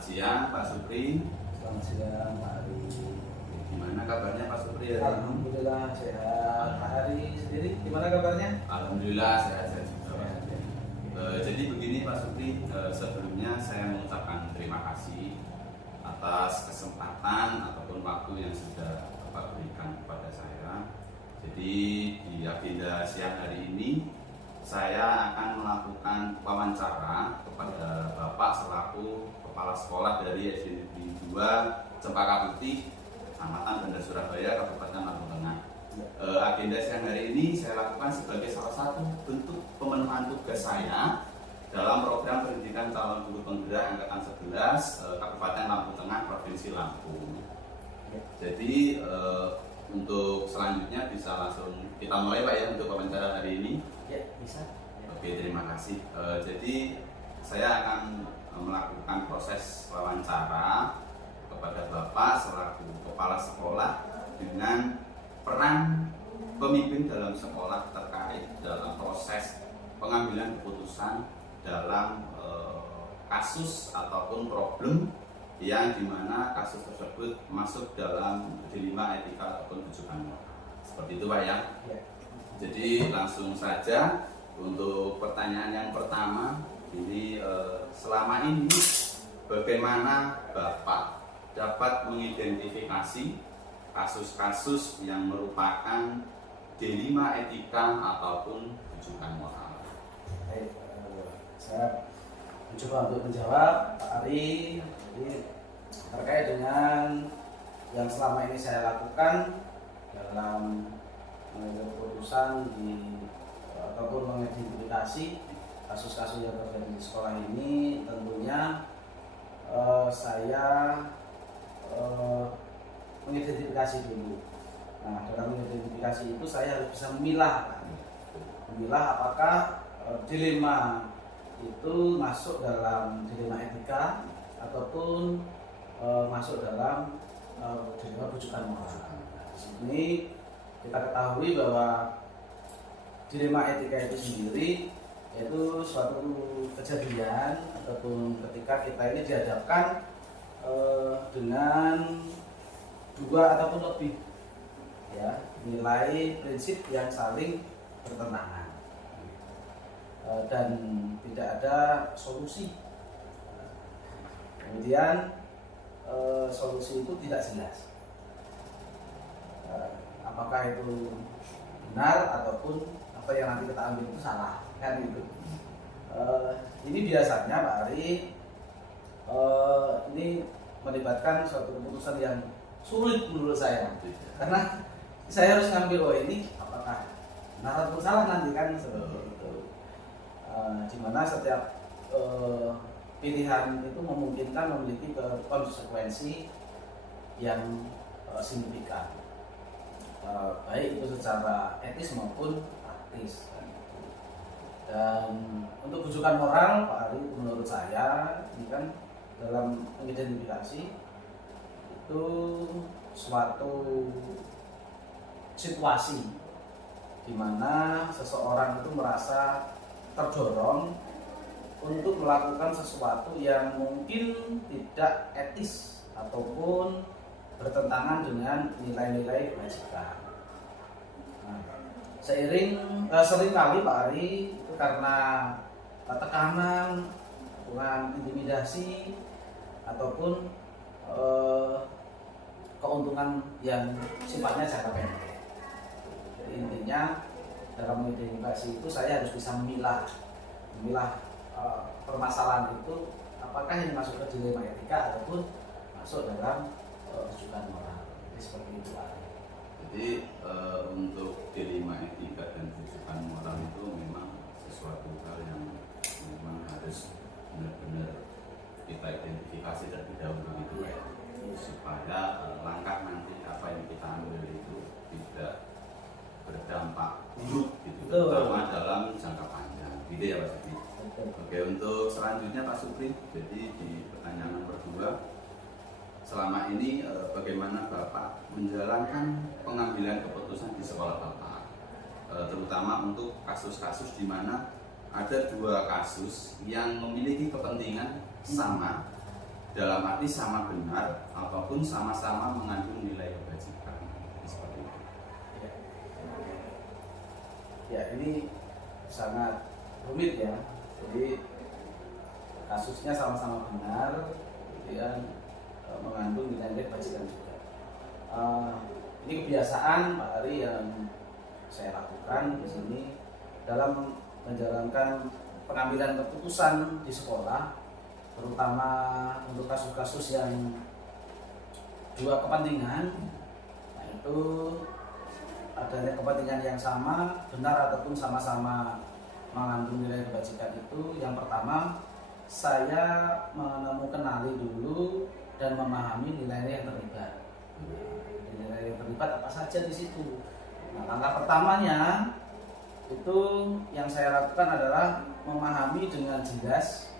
Selamat siang Pak Supri. Selamat siang Pak Ari. Gimana kabarnya Pak Supri? Alhamdulillah sehat. Pak Ari sendiri gimana kabarnya? Alhamdulillah sehat-sehat juga. Jadi begini Pak Supri, sebelumnya saya mengucapkan terima kasih atas kesempatan ataupun waktu yang sudah Bapak berikan kepada saya. Jadi di agenda siang hari ini saya akan melakukan wawancara kepada Bapak selaku Kepala Sekolah dari SD Negeri 2 Cempaka Putih, Kecamatan Bandar Surabaya, Kabupaten Lampung Tengah. Agenda siang hari ini saya lakukan sebagai salah satu bentuk pemenuhan tugas saya dalam program pendidikan calon guru penggerak angkatan 11 Kabupaten Lampung Tengah, Provinsi Lampung. Jadi untuk selanjutnya bisa langsung kita mulai Pak ya untuk wawancara hari ini. Ya, bisa. Oke, terima kasih. Jadi saya akan melakukan proses wawancara kepada Bapak selaku Kepala Sekolah dengan peran pemimpin dalam sekolah terkait dalam proses pengambilan keputusan dalam kasus ataupun problem yang dimana kasus tersebut masuk dalam dilema etika ataupun rujukan moral. Seperti itu Pak ya. Jadi langsung saja untuk pertanyaan yang pertama ini, selama ini bagaimana Bapak dapat mengidentifikasi kasus-kasus yang merupakan dilema etika ataupun rujukan moral? Baik, saya mencoba untuk menjawab Pak Ari. Jadi terkait dengan yang selama ini saya lakukan dalam mengambil keputusan ataupun mengidentifikasi kasus-kasus yang terjadi di sekolah ini, tentunya saya mengidentifikasi dulu. Nah, dalam mengidentifikasi itu saya harus bisa memilah apakah dilema itu masuk dalam dilema etika ataupun masuk dalam dilema rujukan moral. Di sini kita ketahui bahwa dilema etika itu sendiri yaitu suatu kejadian ataupun ketika kita ini dihadapkan dengan dua ataupun lebih ya nilai prinsip yang saling bertentangan dan tidak ada solusi. Kemudian solusi itu tidak jelas. Apakah itu benar ataupun apa yang nanti kita ambil itu salah, kan gitu. Ini biasanya Pak Ari ini melibatkan suatu keputusan yang sulit menurut saya, karena saya harus ngambil ini apakah benar atau salah nanti kan seperti itu. Dimana setiap pilihan itu memungkinkan memiliki konsekuensi yang signifikan. Baik itu secara etis maupun praktis. Dan untuk rujukan moral Pak Ari, menurut saya ini kan dalam mengidentifikasi itu suatu situasi di mana seseorang itu merasa terdorong untuk melakukan sesuatu yang mungkin tidak etis ataupun bertentangan dengan nilai-nilai kebajikan. Nah, sering kali Pak Ari itu karena tekanan, hubungan intimidasi ataupun keuntungan yang sifatnya jangka pendek. Jadi intinya dalam mengidentifikasi itu saya harus bisa memilah permasalahan itu apakah ini masuk ke dilema etika ataupun masuk dalam rujukan moral. Jadi seperti itu. Jadi untuk dilema etika dan rujukan moral itu memang sesuatu hal yang memang harus benar-benar kita identifikasi terlebih dahulu gitu ya, supaya langkah nanti apa yang kita ambil itu tidak berdampak buruk gitu, terutama dalam jangka panjang gitu ya Pak Supri. Oke, untuk selanjutnya Pak Supri, jadi di pertanyaan nomor 2, selama ini bagaimana Bapak menjalankan pengambilan keputusan di sekolah Bapak, terutama untuk kasus-kasus di mana ada dua kasus yang memiliki kepentingan sama dalam arti sama benar ataupun sama-sama mengandung nilai kebajikan. Seperti itu. Ya, ini sangat rumit ya. Jadi kasusnya sama-sama benar, kemudian mengandung nilai kebajikan juga. Ini kebiasaan Pak Ari yang saya lakukan di sini dalam menjalankan pengambilan keputusan di sekolah, terutama untuk kasus-kasus yang dua kepentingan, yaitu adanya kepentingan yang sama, benar ataupun sama-sama mengandung nilai kebajikan itu. Yang pertama, saya mengenali dulu dan memahami nilai-nilai yang terlibat. Nilai yang terlibat apa saja di situ. Nah, langkah pertamanya itu yang saya lakukan adalah memahami dengan jelas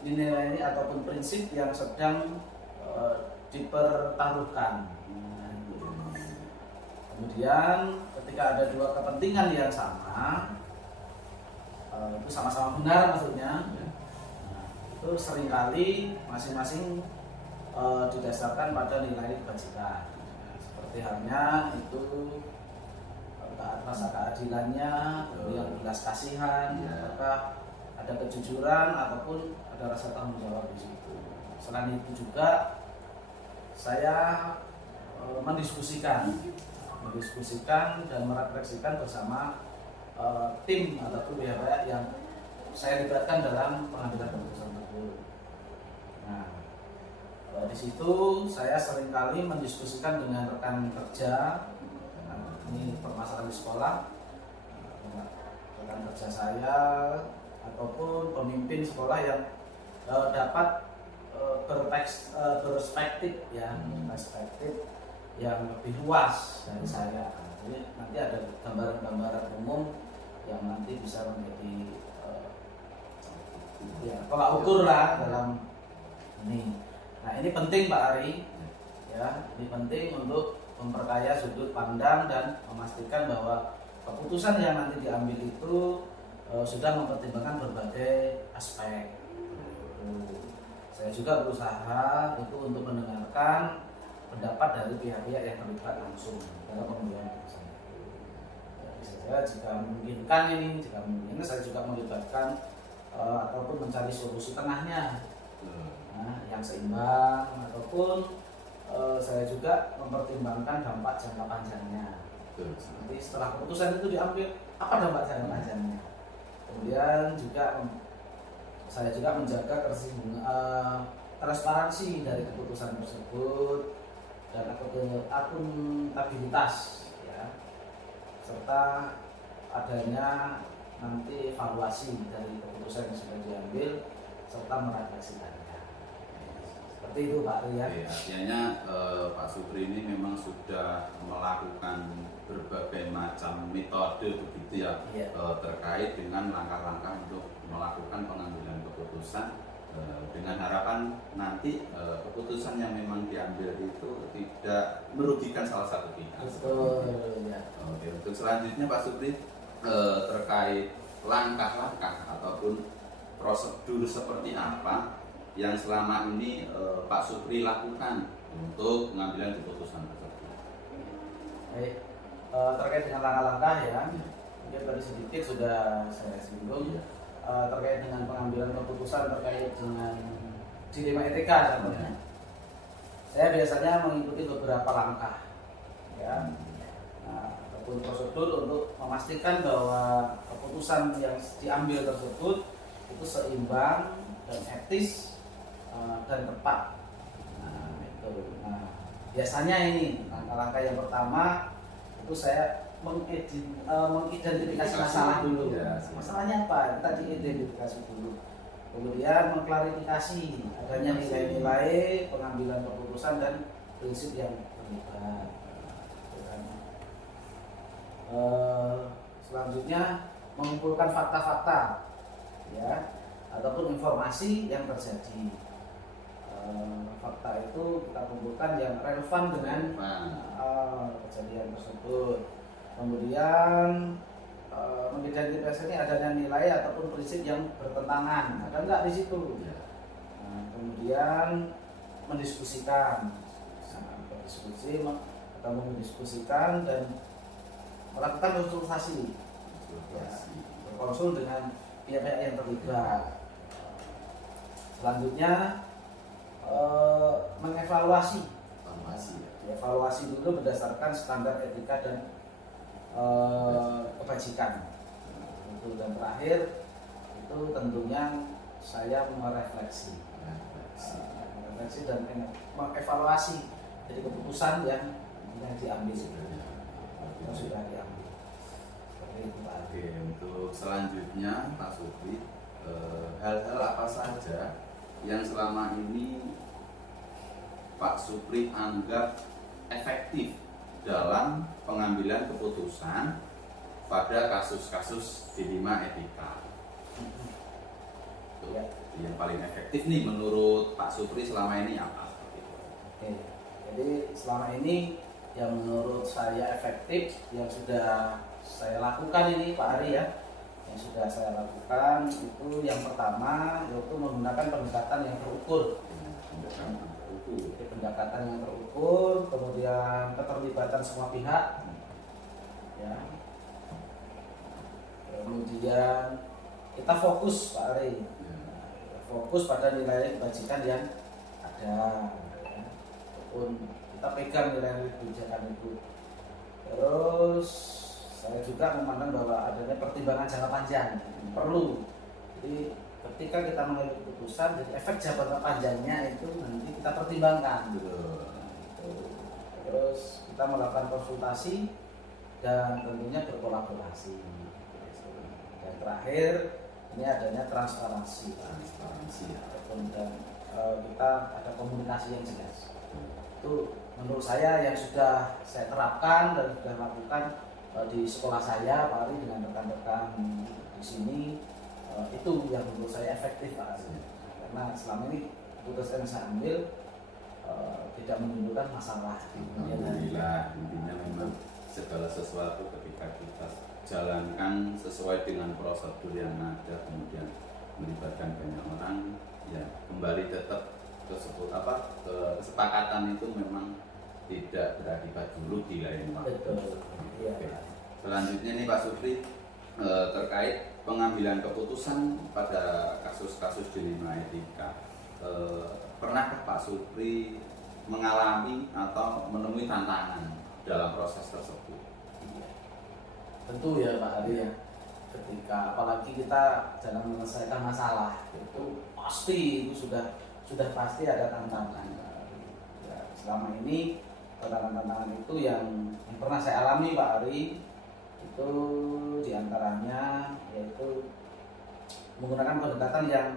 nilai-nilai ataupun prinsip yang sedang dipertaruhkan. Kemudian ketika ada dua kepentingan yang sama, itu sama-sama benar maksudnya, nah, itu seringkali masing-masing didasarkan pada nilai kebajikan. Seperti halnya itu rasa keadilannya, kemudian belas kasihan, apakah ada kejujuran ataupun ada rasa tanggung jawab di situ. Selain itu juga saya mendiskusikan dan merefleksikan bersama tim ataupun pihak-pihak yang saya libatkan dalam pengambilan keputusan tersebut. Nah, di situ saya seringkali mendiskusikan dengan rekan kerja. Ini permasalahan di sekolah, rekan kerja saya ataupun pemimpin sekolah yang dapat perspektif yang lebih luas dari saya. Jadi nanti ada gambaran-gambaran umum yang nanti bisa menjadi tolak ukur lah dalam ini. Nah, ini penting Pak Ari, ya, ini penting untuk memperkaya sudut pandang dan memastikan bahwa keputusan yang nanti diambil itu sudah mempertimbangkan berbagai aspek. Saya juga berusaha itu untuk mendengarkan pendapat dari pihak-pihak yang terlibat langsung dalam pengambilan keputusan. Bisa saja jika memungkinkan saya juga melibatkan ataupun mencari solusi tengahnya, yang seimbang, ataupun saya juga mempertimbangkan dampak jangka panjangnya. Nanti setelah keputusan itu diambil, apa dampak jangka panjangnya? Kemudian juga saya juga menjaga transparansi dari keputusan tersebut dan akuntabilitas, ya, serta adanya nanti evaluasi dari keputusan yang sudah diambil serta merefleksikannya. Seperti itu Pak Ria. Artinya Pak Supri ini memang sudah melakukan berbagai macam metode begitu ya, terkait dengan langkah-langkah untuk melakukan pengambilan keputusan dengan harapan nanti keputusan yang memang diambil itu tidak merugikan salah satu pihak. Betul. Ya. Oke, untuk selanjutnya Pak Supri terkait langkah-langkah ataupun prosedur seperti apa yang selama ini Pak Supri lakukan untuk pengambilan keputusan tersebut. Baik, terkait dengan langkah-langkah ya, mungkin tadi sedikit sudah saya singgung terkait dengan pengambilan keputusan terkait dengan dilema etika contohnya. Saya biasanya mengikuti beberapa langkah, ya, ataupun prosedur untuk memastikan bahwa keputusan yang diambil tersebut itu seimbang dan etis dan tepat. Nah, biasanya ini langkah-langkah yang pertama itu saya mengidentifikasi masalah dulu. Masalahnya apa? Kita diidentifikasi dulu. Kemudian mengklarifikasi adanya nilai-nilai pengambilan keputusan dan prinsip yang terlibat. Selanjutnya mengumpulkan fakta-fakta, ya, ataupun informasi yang terjadi. Fakta itu kita kumpulkan yang relevan dengan kejadian tersebut. Kemudian mengidentifikasi adanya nilai ataupun prinsip yang bertentangan, ada enggak di situ? Kemudian kemudian mendiskusikan, berdiskusi atau mendiskusikan dan melakukan konsultasi, ya, berkonsul dengan pihak-pihak yang terlibat. Selanjutnya mengevaluasi, evaluasi dulu berdasarkan standar etika dan kebajikan. Itu, dan terakhir itu tentunya saya merefleksi dan mengevaluasi dari keputusan yang diambil, yang sudah diambil. Seperti itu, Pak. Oke, untuk selanjutnya Pak Supri, hal-hal apa saja yang selama ini Pak Supri anggap efektif dalam pengambilan keputusan pada kasus-kasus dilema etika? Ya. Yang paling efektif nih menurut Pak Supri selama ini apa? Oke. Jadi selama ini yang menurut saya efektif, yang sudah saya lakukan ini Pak Ari ya, yang sudah saya lakukan itu yang pertama yaitu menggunakan pendekatan yang terukur. Pendekatan yang terukur, kemudian keterlibatan semua pihak, ya. Kemudian kita fokus Pak Ari, fokus pada nilai kebajikan yang ada, ya. Ataupun kita pegang nilai kebijakan itu. Terus saya juga memandang bahwa adanya pertimbangan jangka panjang perlu. Jadi ketika kita mengambil keputusan, jadi efek jangka panjangnya itu nanti kita pertimbangkan. Terus kita melakukan konsultasi dan tentunya berkolaborasi. Dan terakhir ini adanya transparansi ya. Dan kita ada komunikasi yang jelas. Itu menurut saya yang sudah saya terapkan dan sudah lakukan di sekolah saya Pak Ari dengan rekan-rekan di sini. Itu yang menurut saya efektif Pak Ari. Karena selama ini keputusan yang saya ambil tidak menimbulkan masalah. Alhamdulillah, intinya memang segala sesuatu ketika kita jalankan sesuai dengan prosedur yang ada, kemudian melibatkan banyak orang, ya kembali tetap ke kesepakatan itu memang tidak berakibat buruk di lain waktu. Betul. Ya. Selanjutnya nih Pak Supri, terkait pengambilan keputusan pada kasus-kasus dilema etika, pernahkah Pak Supri mengalami atau menemui tantangan dalam proses tersebut? Tentu ya Pak Ari ya, ketika apalagi kita dalam menyelesaikan masalah itu pasti itu sudah pasti ada tantangan. Ya, selama ini tantangan itu yang pernah saya alami Pak Ari itu diantaranya yaitu menggunakan pendekatan yang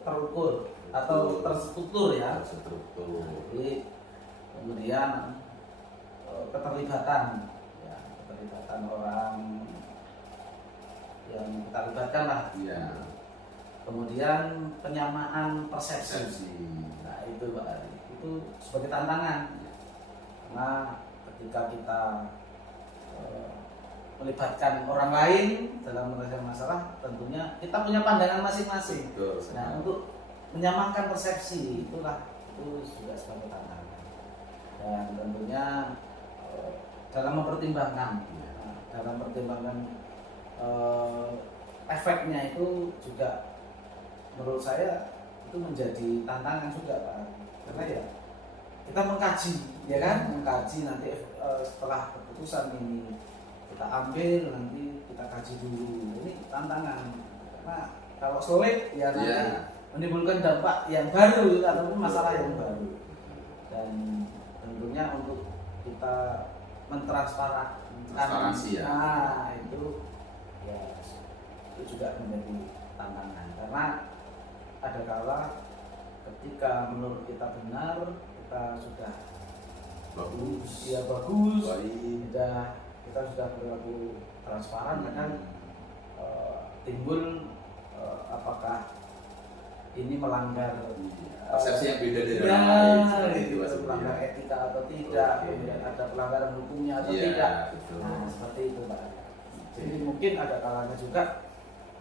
terukur atau terstruktur ya. Jadi kemudian keterlibatan orang yang kita libatkan lah. Ya. Kemudian penyamaan persepsi. Nah itu Pak Ari, itu sebagai tantangan. Karena ketika kita melibatkan orang lain dalam menyelesaikan masalah, tentunya kita punya pandangan masing-masing. Nah untuk menyamakan persepsi itu juga sebagai tantangan. Dan tentunya dalam mempertimbangkan, efeknya itu juga menurut saya itu menjadi tantangan juga Pak. Karena ya kita mengkaji, ya kan, mengkaji nanti setelah keputusan ini kita ambil nanti kita kaji dulu. Ini tantangan. Karena kalau sulit ya nanti menimbulkan dampak yang baru ataupun masalah yang baru. Dan tentunya untuk kita transparansi ya. Nah, itu juga menjadi tantangan karena ada kala ketika menurut kita benar, kita sudah bagus, kita sudah berlaku transparan, kan timbul apakah ini melanggar persepsi yang beda dari orang lain, seperti itu melanggar etika atau tidak, kemudian ada pelanggaran hukumnya atau tidak. Betul. Nah seperti itu Pak. Jadi mungkin ada kalanya juga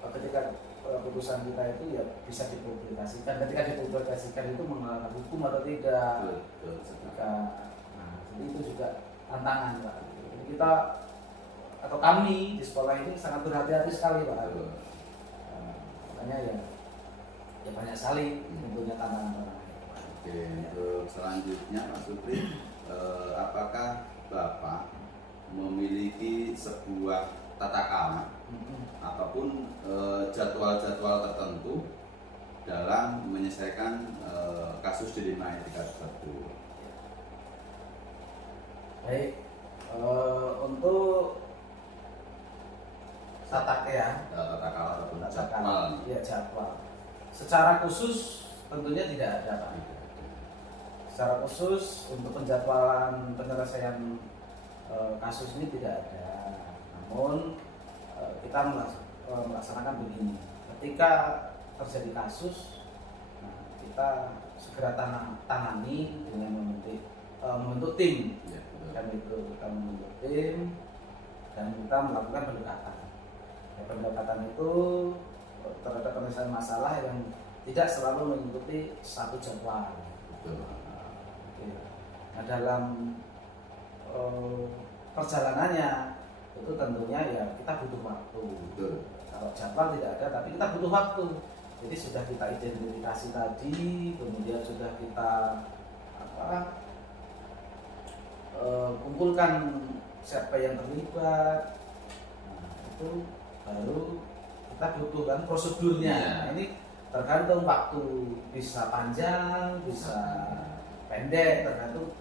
ketika putusan kita itu ya bisa dipublikasikan. Ketika dipublikasikan itu mengalami hukum atau tidak. Betul. Ketika, nah, jadi itu juga tantangan Pak. Jadi kita atau kami di sekolah ini sangat berhati-hati sekali Pak. Makanya ya banyak sekali tentunya tantangan-tantangan. Oke, untuk selanjutnya Pak Supri, apakah Bapak memiliki sebuah tata cara ataupun jadwal-jadwal tertentu dalam menyelesaikan kasus dilema etika tersebut? Baik, untuk tata cara ataupun jadwal. Ya, jadwal. Secara khusus tentunya tidak ada Pak. Secara khusus untuk penjadwalan penyelesaian kasus ini tidak ada. Namun kita melaksanakan begini. Ketika terjadi kasus, nah, kita segera tangani dengan membentuk tim. Ya, Dan itu kita membentuk tim dan kita melakukan pendekatan. Ya, pendekatan itu terhadap penyelesaian masalah yang tidak selalu mengikuti satu jadwal. Nah, dalam perjalanannya itu tentunya ya kita butuh waktu. Kalau jadwal tidak ada, tapi kita butuh waktu. Jadi sudah kita identifikasi tadi, kemudian sudah kita kumpulkan siapa yang terlibat. Nah, itu baru kita butuhkan prosedurnya. Nah, ini tergantung waktu, bisa panjang, bisa pendek, tergantung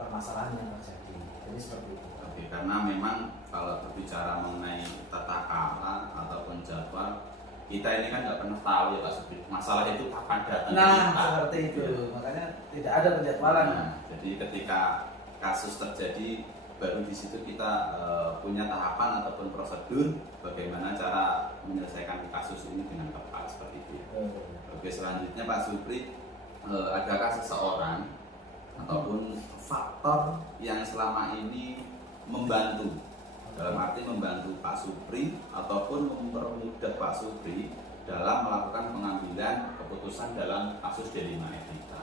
permasalahan yang terjadi. Jadi seperti itu. Oke, karena memang kalau berbicara mengenai tata cara ataupun jadwal, kita ini kan nggak pernah tahu ya Pak Supri, masalah itu kapan datang. Nah, seperti itu. Makanya tidak ada penjadwalan. Nah, jadi ketika kasus terjadi, baru di situ kita punya tahapan ataupun prosedur bagaimana cara menyelesaikan kasus ini dengan tepat seperti itu. Oke, selanjutnya Pak Supri, adakah seseorang ataupun faktor yang selama ini membantu, dalam arti membantu Pak Supri ataupun mempermudah Pak Supri dalam melakukan pengambilan keputusan dalam kasus dilema etika?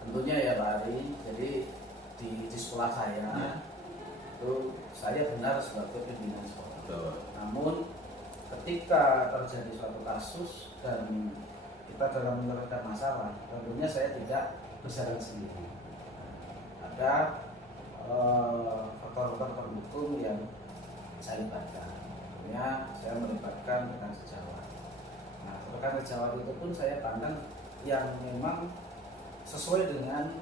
Tentunya ya Pak Ari, jadi di sekolah saya itu saya benar sebagai pimpinan sekolah. Namun ketika terjadi suatu kasus dan kita dalam menyelesaikan masalah, tentunya saya tidak berjalan sendiri. Ada faktor-faktor pendukung yang saya libatkan. Tentunya saya melibatkan rekan sejawat. Nah, rekan sejawat itu pun saya pandang yang memang sesuai dengan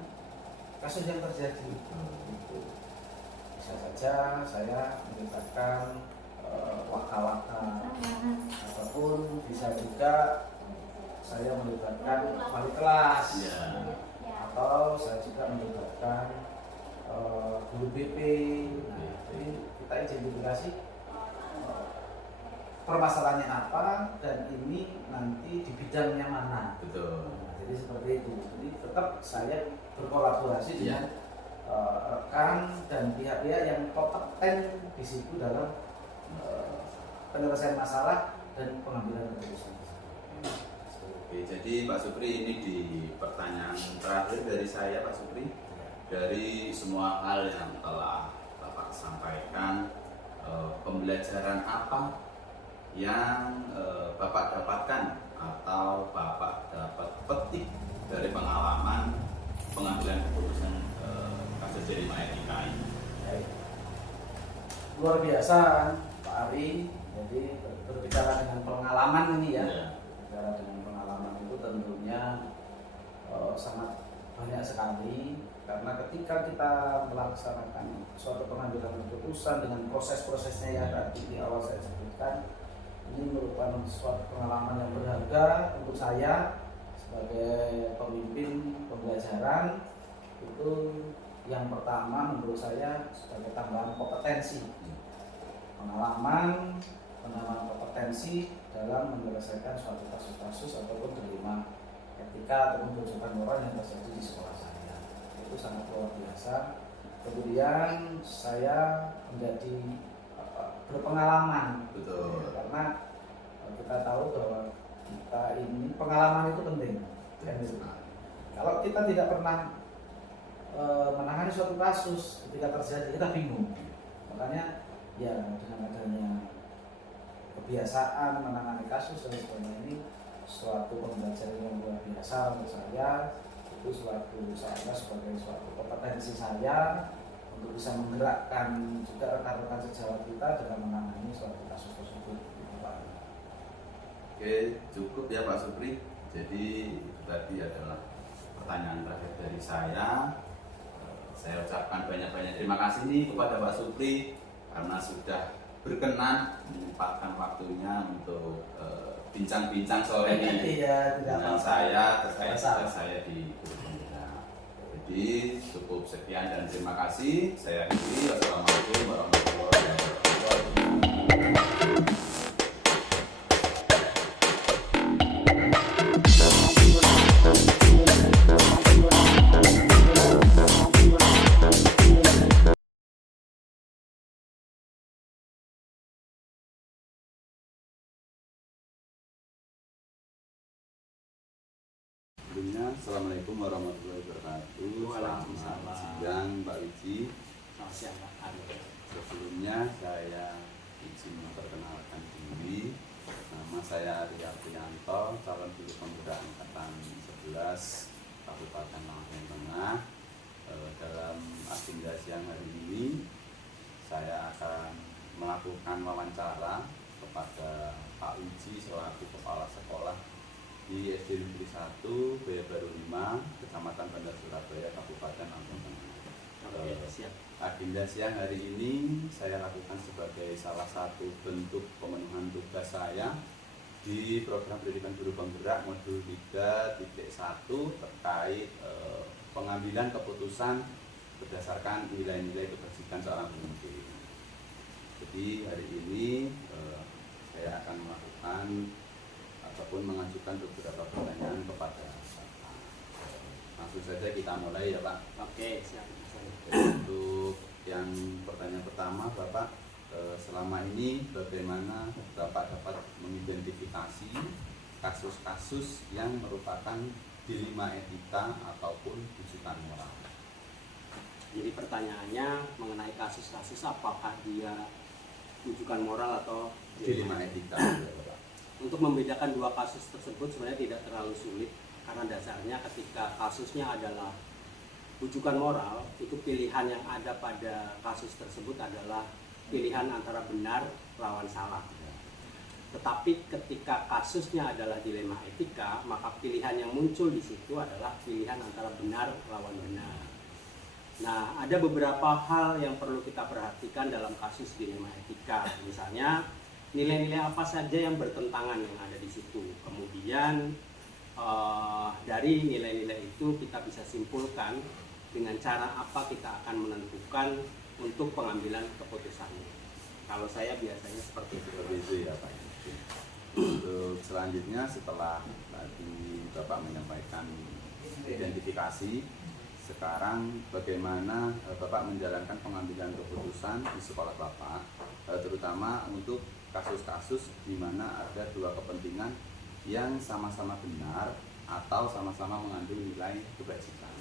kasus yang terjadi. Bisa saja saya melibatkan waka-waka, ataupun bisa juga saya melibatkan wali kelas, atau saya juga melibatkan guru BP. Nah, jadi kita identifikasi permasalahannya apa dan ini nanti di bidangnya mana. Nah, jadi seperti itu. Jadi tetap saya berkolaborasi dengan rekan dan pihak-pihak yang kompeten di situ dalam penyelesaian masalah dan pengambilan keputusan. Oke, jadi Pak Supri, ini di pertanyaan terakhir dari saya Pak Supri, dari semua hal yang telah Bapak sampaikan, pembelajaran apa yang Bapak dapatkan atau Bapak dapat petik dari pengalaman pengambilan keputusan kasus dilema etika ini? Luar biasa Pak Ari, jadi berbicara dengan pengalaman ini ya. Berbicara dengan pengalaman itu tentunya sangat banyak sekali, karena ketika kita melaksanakan suatu pengambilan keputusan dengan proses-prosesnya yang tadi di awal saya sebutkan, ini merupakan suatu pengalaman yang berharga untuk saya sebagai pemimpin pembelajaran. Itu yang pertama menurut saya sebagai tambahan kompetensi, pengalaman, penambahan kompetensi dalam menyelesaikan suatu kasus-kasus ataupun dilema etika ataupun kehidupan moral yang terjadi di sekolah saya. Itu sangat luar biasa. Kemudian saya menjadi berpengalaman. Betul. Karena Kita tahu bahwa kita ini pengalaman itu penting. Kan gitu. Kalau kita tidak pernah menangani suatu kasus, ketika terjadi kita bingung. Makanya ya dengan adanya kebiasaan menangani kasus dan sebagainya ini suatu pembelajaran yang luar biasa untuk saya. Itu saya sebagai suatu kompetensi saya untuk bisa menggerakkan juga rekan-rekan sejawat kita dalam menangani suatu kasus tersebut. Oke, cukup ya Pak Supri. Jadi tadi adalah pertanyaan terakhir dari saya. Saya ucapkan banyak-banyak terima kasih nih kepada Pak Supri karena sudah berkenan menyempatkan waktunya untuk bincang-bincang sore ini dengan saya terkait tugas saya di Guru Pembina. Jadi cukup sekian dan terima kasih. Saya akhiri. Wassalamualaikum warahmatullahi wabarakatuh. Sebelumnya, Assalamualaikum warahmatullahi wabarakatuh. Selamat siang Mbak Wiji. Selamat siang Pak Arif. Sebelumnya saya izin memperkenalkan diri. Nama saya Arya Prianto, calon guru penggerak angkatan 11 Kabupaten Lampung Tengah. Dalam agenda siang hari ini saya akan melakukan wawancara kepada Pak Wiji selaku kepala sekolah di SD Negeri 1 Baya Baru 5, Kecamatan Bandar Surabaya, Kabupaten Lampung Tengah. Siap. Agenda siang hari ini saya lakukan sebagai salah satu bentuk pemenuhan tugas saya di program pendidikan guru penggerak modul 3.1 terkait pengambilan keputusan berdasarkan nilai-nilai kebajikan seorang pemimpin. Jadi hari ini saya akan melakukan ataupun mengajukan beberapa pertanyaan kepada Bapak. Langsung saja kita mulai ya Pak. Oke, siap. Untuk yang pertanyaan pertama Bapak, selama ini bagaimana Bapak dapat mengidentifikasi kasus-kasus yang merupakan dilema etika ataupun rujukan moral? Jadi pertanyaannya mengenai kasus-kasus apakah dia rujukan moral atau Dilema etika ya, Bapak. Untuk membedakan dua kasus tersebut sebenarnya tidak terlalu sulit karena dasarnya ketika kasusnya adalah rujukan moral, itu pilihan yang ada pada kasus tersebut adalah pilihan antara benar lawan salah. Tetapi ketika kasusnya adalah dilema etika, maka pilihan yang muncul di situ adalah pilihan antara benar lawan benar. Nah, ada beberapa hal yang perlu kita perhatikan dalam kasus dilema etika. Misalnya nilai-nilai apa saja yang bertentangan yang ada di situ. Kemudian dari nilai-nilai itu kita bisa simpulkan dengan cara apa kita akan menentukan untuk pengambilan keputusannya. Kalau saya biasanya seperti itu. Seperti itu ya Pak. Untuk selanjutnya setelah tadi Bapak menyampaikan identifikasi, sekarang bagaimana Bapak menjalankan pengambilan keputusan di sekolah Bapak, terutama untuk kasus-kasus di mana ada dua kepentingan yang sama-sama benar atau sama-sama mengandung nilai kebajikan.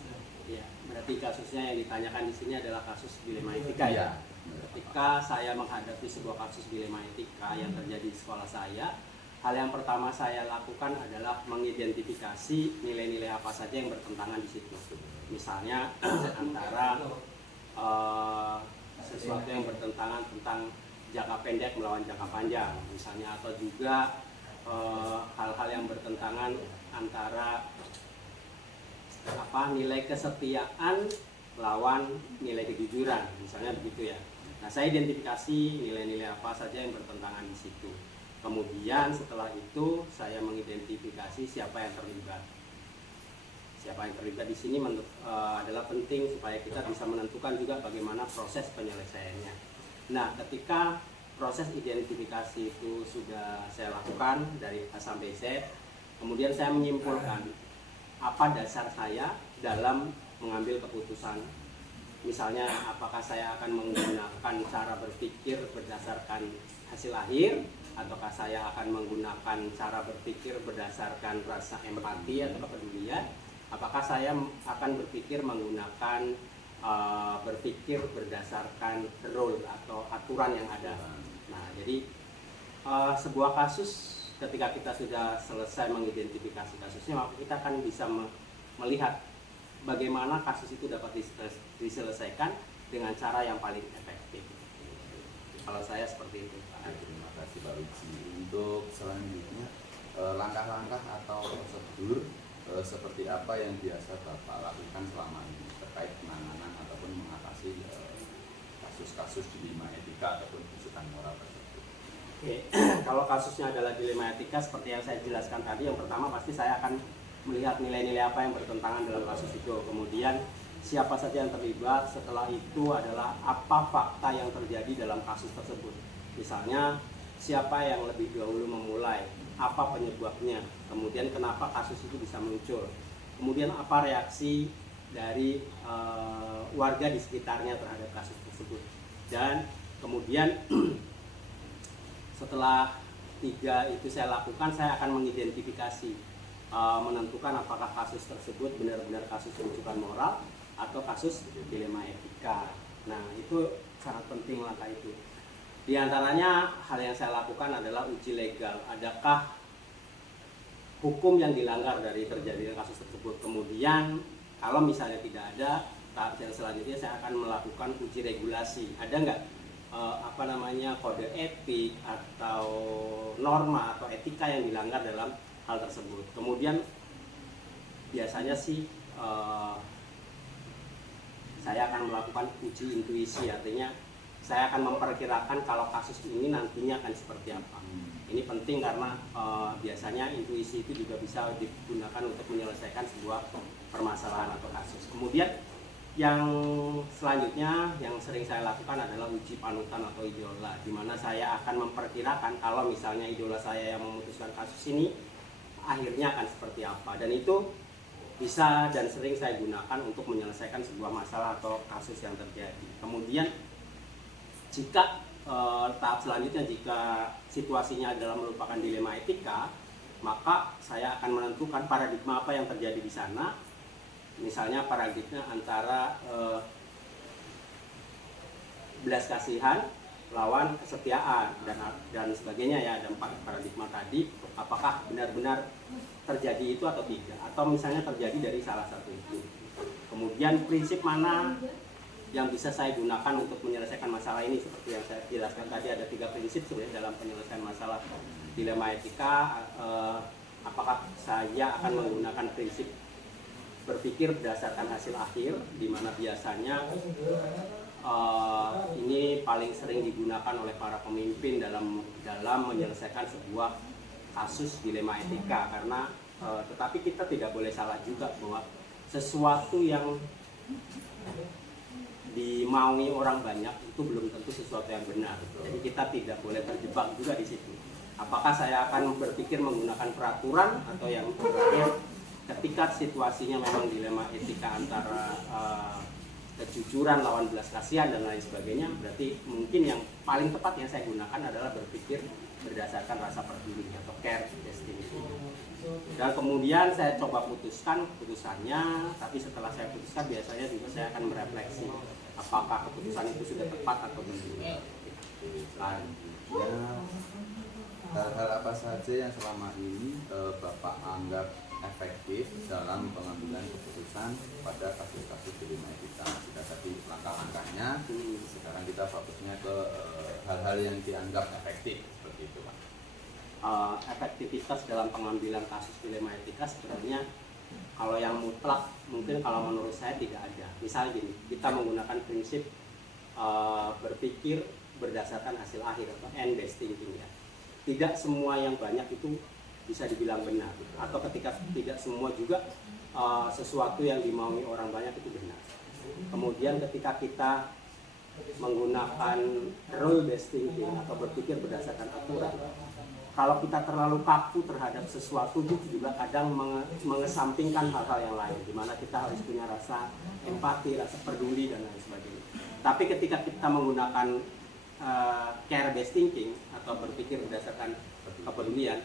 Ya, berarti kasusnya yang ditanyakan di sini adalah kasus dilema etika ya. Ketika saya menghadapi sebuah kasus dilema etika yang terjadi di sekolah saya, hal yang pertama saya lakukan adalah mengidentifikasi nilai-nilai apa saja yang bertentangan di situ. Misalnya antara sesuatu yang bertentangan tentang jangka pendek melawan jangka panjang, misalnya, atau juga hal-hal yang bertentangan antara nilai kesetiaan lawan nilai kejujuran, misalnya begitu ya. Nah, saya identifikasi nilai-nilai apa saja yang bertentangan di situ. Kemudian setelah itu saya mengidentifikasi siapa yang terlibat. Siapa yang terlibat di sini adalah penting supaya kita bisa menentukan juga bagaimana proses penyelesaiannya. Nah, ketika proses identifikasi itu sudah saya lakukan dari A sampai Z, kemudian saya menyimpulkan apa dasar saya dalam mengambil keputusan Misalnya apakah saya akan menggunakan cara berpikir berdasarkan hasil akhir, ataukah saya akan menggunakan cara berpikir berdasarkan rasa empati atau kepedulian, apakah saya akan berpikir menggunakan berpikir berdasarkan rule atau aturan yang ada. Nah, jadi sebuah kasus ketika kita sudah selesai mengidentifikasi kasusnya, maka kita akan bisa melihat bagaimana kasus itu dapat diselesaikan dengan cara yang paling efektif. Kalau saya seperti itu. Terima kasih Pak Wiji. Untuk selanjutnya langkah-langkah atau prosedur seperti apa yang biasa Bapak lakukan selama ini terkait penanganan ataupun mengatasi kasus-kasus dilema etika ataupun bujukan moral tersebut. Oke, kalau kasusnya adalah dilema etika seperti yang saya jelaskan tadi, yang pertama pasti saya akan melihat nilai-nilai apa yang bertentangan dalam kasus itu. Kemudian siapa saja yang terlibat. Setelah itu adalah apa fakta yang terjadi dalam kasus tersebut. Misalnya siapa yang lebih dahulu memulai, apa penyebabnya, kemudian kenapa kasus itu bisa muncul, kemudian apa reaksi dari warga di sekitarnya terhadap kasus tersebut. Dan kemudian setelah 3 itu saya lakukan, saya akan mengidentifikasi, menentukan apakah kasus tersebut benar-benar kasus rujukan moral atau kasus dilema etika. Nah, itu sangat penting langkah itu. Di antaranya hal yang saya lakukan adalah uji legal. Adakah hukum yang dilanggar dari terjadinya kasus tersebut? Kemudian kalau misalnya tidak ada, tahap yang selanjutnya saya akan melakukan uji regulasi. Ada nggak kode etik atau norma atau etika yang dilanggar dalam hal tersebut. Kemudian biasanya sih saya akan melakukan uji intuisi, artinya saya akan memperkirakan kalau kasus ini nantinya akan seperti apa. Ini penting karena biasanya intuisi itu juga bisa digunakan untuk menyelesaikan sebuah permasalahan atau kasus. Kemudian yang selanjutnya yang sering saya lakukan adalah uji panutan atau idola, di mana saya akan memperkirakan kalau misalnya idola saya yang memutuskan kasus ini akhirnya akan seperti apa, dan itu bisa dan sering saya gunakan untuk menyelesaikan sebuah masalah atau kasus yang terjadi. Kemudian jika tahap selanjutnya, jika situasinya adalah merupakan dilema etika, maka saya akan menentukan paradigma apa yang terjadi di sana. Misalnya paradigma antara belas kasihan lawan kesetiaan dan sebagainya ya, ada 4 paradigma tadi. Apakah benar-benar terjadi itu atau tidak, atau misalnya terjadi dari salah satu itu. Kemudian prinsip mana yang bisa saya gunakan untuk menyelesaikan masalah ini. Seperti yang saya jelaskan tadi, ada 3 prinsip sebenarnya dalam penyelesaian masalah dilema etika. Apakah saya akan menggunakan prinsip berpikir berdasarkan hasil akhir, di mana biasanya ini paling sering digunakan oleh para pemimpin dalam menyelesaikan sebuah kasus dilema etika, karena tetapi kita tidak boleh salah juga bahwa sesuatu yang dimaui orang banyak itu belum tentu sesuatu yang benar. Jadi kita tidak boleh terjebak juga di situ. Apakah saya akan berpikir menggunakan peraturan, atau yang terakhir ketika situasinya memang dilema etika antara kejujuran lawan belas kasihan dan lain sebagainya, berarti mungkin yang paling tepat yang saya gunakan adalah berpikir berdasarkan rasa peduli atau care destiny. Dan kemudian saya coba putuskan keputusannya, tapi setelah saya putuskan biasanya juga saya akan merefleksi apakah keputusan itu sudah tepat atau belum. Hal-hal apa saja yang selama ini Bapak anggap efektif dalam pengambilan keputusan pada kasus-kasus dilema etika? Kita tadi langkah-langkahnya, sekarang kita fokusnya ke hal-hal yang dianggap efektif seperti itu, Pak. Efektivitas dalam pengambilan kasus dilema etika sebenarnya kalau yang mutlak mungkin kalau menurut saya tidak ada. Misalnya gini, kita menggunakan prinsip berpikir berdasarkan hasil akhir atau end based thinking ya. Tidak semua yang banyak itu bisa dibilang benar, atau ketika tidak semua juga sesuatu yang dimaui orang banyak itu benar. Kemudian ketika kita menggunakan rule based thinking atau berpikir berdasarkan aturan, kalau kita terlalu kaku terhadap sesuatu itu juga kadang mengesampingkan hal-hal yang lain, di mana kita harus punya rasa empati, rasa peduli dan lain sebagainya. Tapi ketika kita menggunakan care based thinking atau berpikir berdasarkan kepedulian,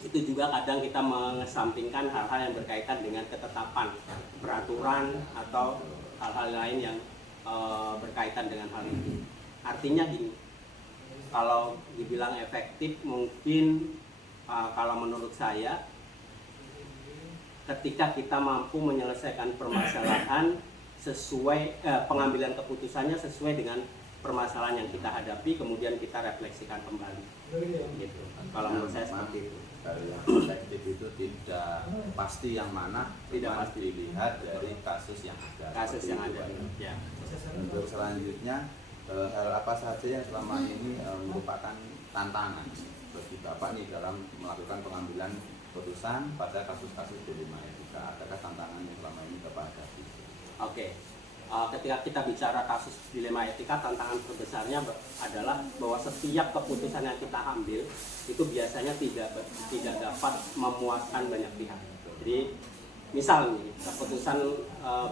itu juga kadang kita mengesampingkan hal-hal yang berkaitan dengan ketetapan, peraturan atau hal-hal lain yang berkaitan dengan hal ini. Artinya gini, kalau dibilang efektif mungkin kalau menurut saya ketika kita mampu menyelesaikan permasalahan sesuai pengambilan keputusannya sesuai dengan permasalahan yang kita hadapi, kemudian kita refleksikan kembali gitu. Kalau menurut saya seperti itu. Kalau yang efektif itu tidak pasti yang mana, Tidak cuma pasti. dilihat dari kasus yang ada. Kasus Seperti yang itu, ada Pak. ya. Untuk selanjutnya, hal apa saja yang selama ini merupakan tantangan bagi Bapak nih dalam melakukan pengambilan keputusan pada kasus-kasus dilema etika? Adakah tantangan yang selama ini Bapak hadapi? Oke. Ketika kita bicara kasus dilema etika, tantangan terbesarnya adalah bahwa setiap keputusan yang kita ambil itu biasanya tidak dapat memuaskan banyak pihak. Jadi misal nih, keputusan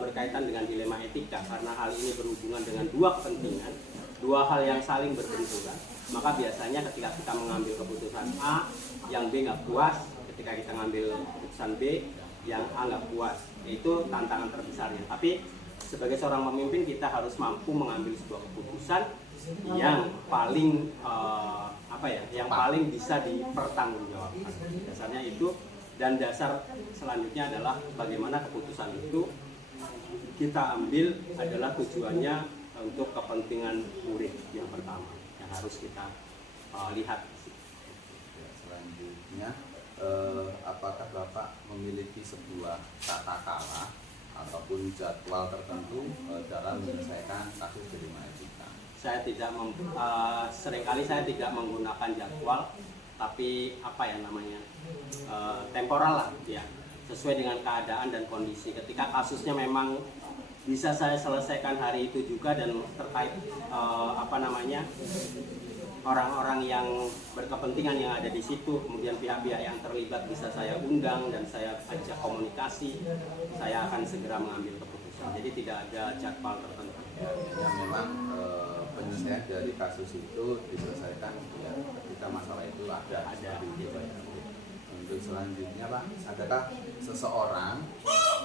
berkaitan dengan dilema etika karena hal ini berhubungan dengan dua kepentingan, dua hal yang saling berbenturan, maka biasanya ketika kita mengambil keputusan A, yang B nggak puas, ketika kita mengambil keputusan B, yang A nggak puas. Itu tantangan terbesarnya. Tapi sebagai seorang pemimpin kita harus mampu mengambil sebuah keputusan yang paling yang paling bisa dipertanggungjawabkan. Dasarnya itu, dan dasar selanjutnya adalah bagaimana keputusan itu kita ambil adalah tujuannya untuk kepentingan murid yang pertama yang harus kita lihat. Ya, selanjutnya, apakah Bapak memiliki sebuah tata cara ataupun jadwal tertentu dalam menyelesaikan kasus dilema etika? Saya tidak seringkali saya tidak menggunakan jadwal, tapi temporal lah ya, sesuai dengan keadaan dan kondisi. Ketika kasusnya memang bisa saya selesaikan hari itu juga dan terkait orang-orang yang berkepentingan yang ada di situ, kemudian pihak-pihak yang terlibat bisa saya undang dan saya ajak komunikasi, saya akan segera mengambil keputusan. Jadi tidak ada jadwal tertentu. Yang memang penyelesaian dari kasus itu diselesaikan ya ketika masalah itu ada. Seperti itu, Pak. Untuk selanjutnya, Pak, adakah seseorang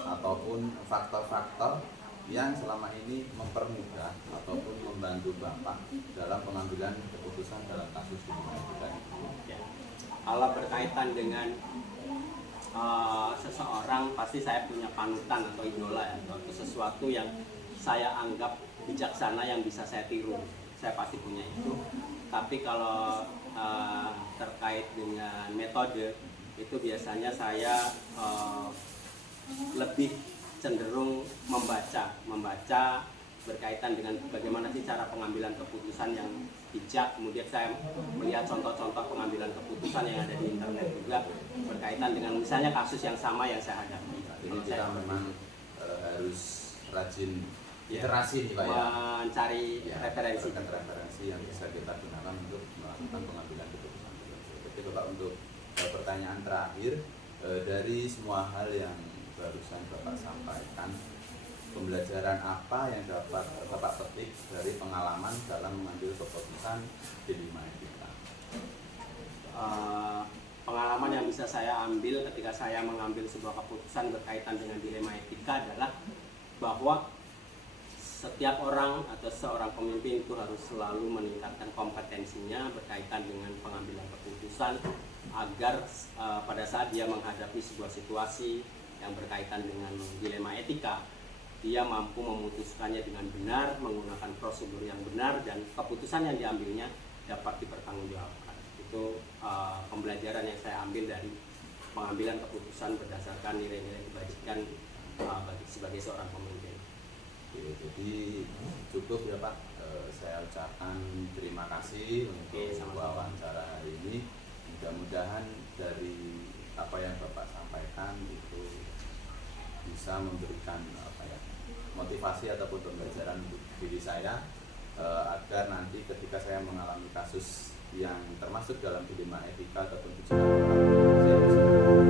ataupun faktor-faktor yang selama ini mempermudah ataupun membantu Bapak dalam pengambilan keputusan dalam kasus dilema etika ini? Ya. Kalau berkaitan dengan seseorang, pasti saya punya panutan atau idola ya, atau sesuatu yang saya anggap bijaksana yang bisa saya tiru. Saya pasti punya itu. Tapi kalau terkait dengan metode, itu biasanya saya lebih cenderung membaca berkaitan dengan bagaimana sih cara pengambilan keputusan yang bijak. Kemudian saya melihat contoh-contoh pengambilan keputusan yang ada di internet juga berkaitan dengan misalnya kasus yang sama yang saya hadapi. Ini kita memang harus rajin literasi nih, Pak, ya, mencari referensi yang bisa kita gunakan untuk melakukan pengambilan keputusan. Jadi Bapak, untuk pertanyaan terakhir, dari semua hal yang barusan Bapak sampaikan, pembelajaran apa yang dapat Bapak petik dari pengalaman dalam mengambil keputusan dilema etika? Pengalaman yang bisa saya ambil ketika saya mengambil sebuah keputusan berkaitan dengan dilema etika adalah bahwa setiap orang atau seorang pemimpin itu harus selalu meningkatkan kompetensinya berkaitan dengan pengambilan keputusan agar pada saat dia menghadapi sebuah situasi yang berkaitan dengan dilema etika, dia mampu memutuskannya dengan benar, menggunakan prosedur yang benar, dan keputusan yang diambilnya dapat dipertanggungjawabkan. Itu pembelajaran yang saya ambil dari pengambilan keputusan berdasarkan nilai-nilai kebajikan sebagai seorang pemimpin. Oke, jadi cukup ya, Pak. Saya ucapkan terima kasih untuk wawancara hari ini. Mudah-mudahan dari apa yang Bapak sampaikan itu bisa memberikan motivasi ataupun pembelajaran untuk diri saya, agar nanti ketika saya mengalami kasus yang termasuk dalam dilema etika ataupun kebijakan moral. Saya